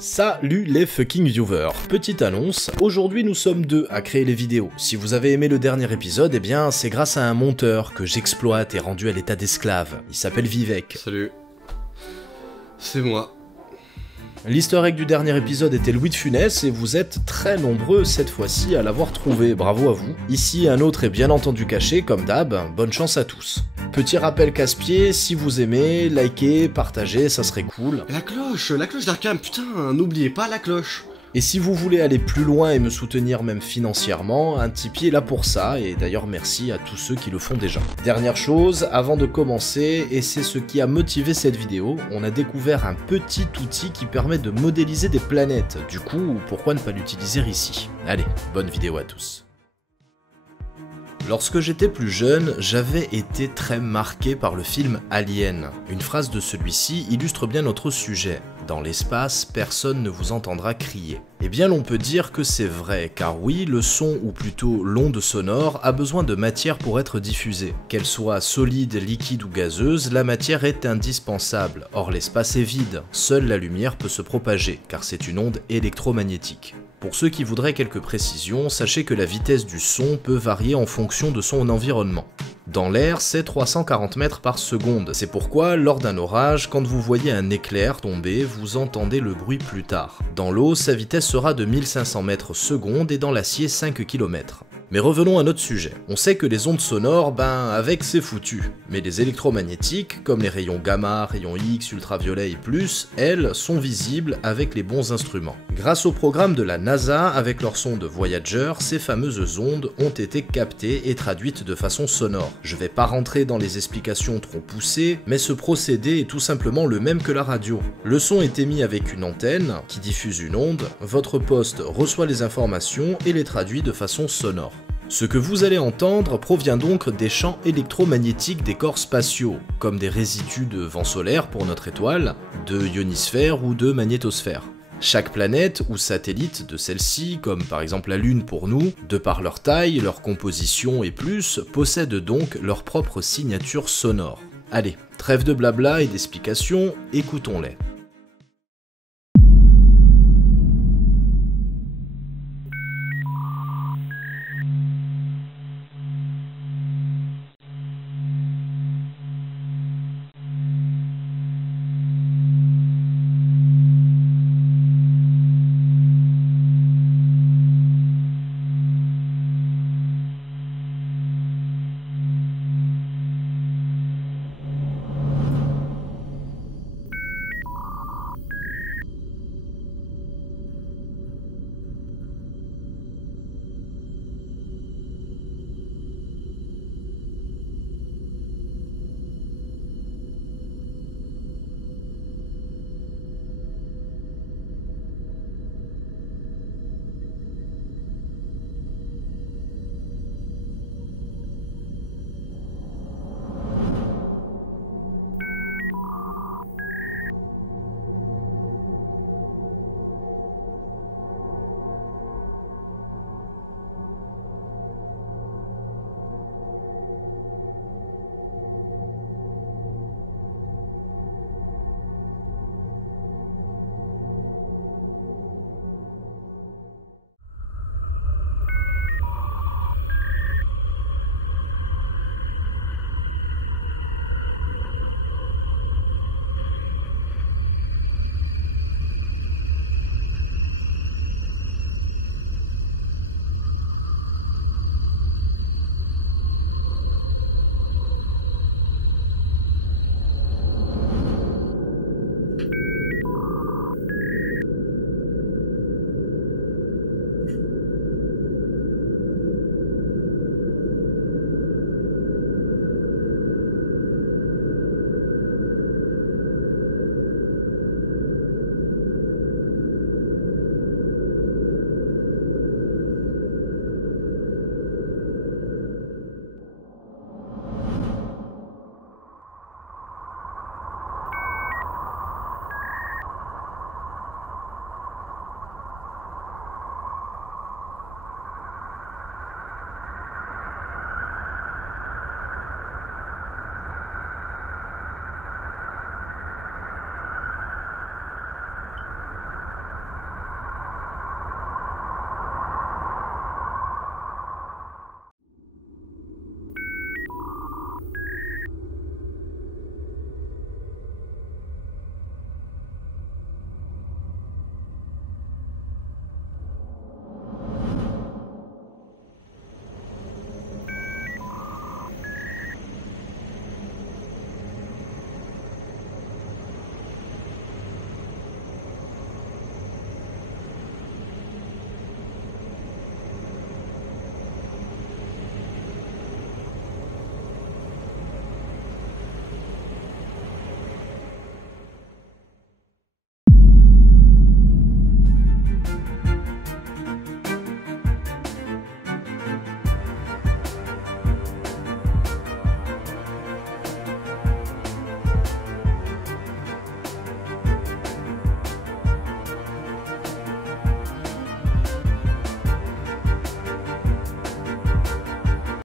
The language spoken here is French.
Salut les fucking viewers. Petite annonce, aujourd'hui nous sommes deux à créer les vidéos. Si vous avez aimé le dernier épisode, eh bien c'est grâce à un monteur que j'exploite et rendu à l'état d'esclave. Il s'appelle Vivek. Salut. C'est moi. L'easter egg du dernier épisode était Louis de Funès et vous êtes très nombreux cette fois-ci à l'avoir trouvé, bravo à vous. Ici un autre est bien entendu caché, comme d'hab, bonne chance à tous. Petit rappel casse-pied, si vous aimez, likez, partagez, ça serait cool. La cloche d'Arkham, putain, n'oubliez pas la cloche. Et si vous voulez aller plus loin et me soutenir même financièrement, un Tipeee est là pour ça, et d'ailleurs merci à tous ceux qui le font déjà. Dernière chose, avant de commencer, et c'est ce qui a motivé cette vidéo, on a découvert un petit outil qui permet de modéliser des planètes, du coup, pourquoi ne pas l'utiliser ici? Allez, bonne vidéo à tous. Lorsque j'étais plus jeune, j'avais été très marqué par le film Alien. Une phrase de celui-ci illustre bien notre sujet. Dans l'espace, personne ne vous entendra crier. Eh bien l'on peut dire que c'est vrai, car oui, le son, ou plutôt l'onde sonore, a besoin de matière pour être diffusée. Qu'elle soit solide, liquide ou gazeuse, la matière est indispensable. Or l'espace est vide, seule la lumière peut se propager, car c'est une onde électromagnétique. Pour ceux qui voudraient quelques précisions, sachez que la vitesse du son peut varier en fonction de son environnement. Dans l'air, c'est 340 mètres par seconde. C'est pourquoi, lors d'un orage, quand vous voyez un éclair tomber, vous entendez le bruit plus tard. Dans l'eau, sa vitesse sera de 1500 mètres seconde et dans l'acier 5 km. Mais revenons à notre sujet. On sait que les ondes sonores, avec c'est foutu. Mais les électromagnétiques, comme les rayons gamma, rayons X, ultraviolets et plus, elles, sont visibles avec les bons instruments. Grâce au programme de la NASA, avec leur sonde Voyager, ces fameuses ondes ont été captées et traduites de façon sonore. Je vais pas rentrer dans les explications trop poussées, mais ce procédé est tout simplement le même que la radio. Le son est émis avec une antenne, qui diffuse une onde, votre poste reçoit les informations et les traduit de façon sonore. Ce que vous allez entendre provient donc des champs électromagnétiques des corps spatiaux, comme des résidus de vent solaire pour notre étoile, de ionosphère ou de magnétosphère. Chaque planète ou satellite de celle-ci, comme par exemple la Lune pour nous, de par leur taille, leur composition et plus, possèdent donc leur propre signature sonore. Allez, trêve de blabla et d'explications, écoutons-les.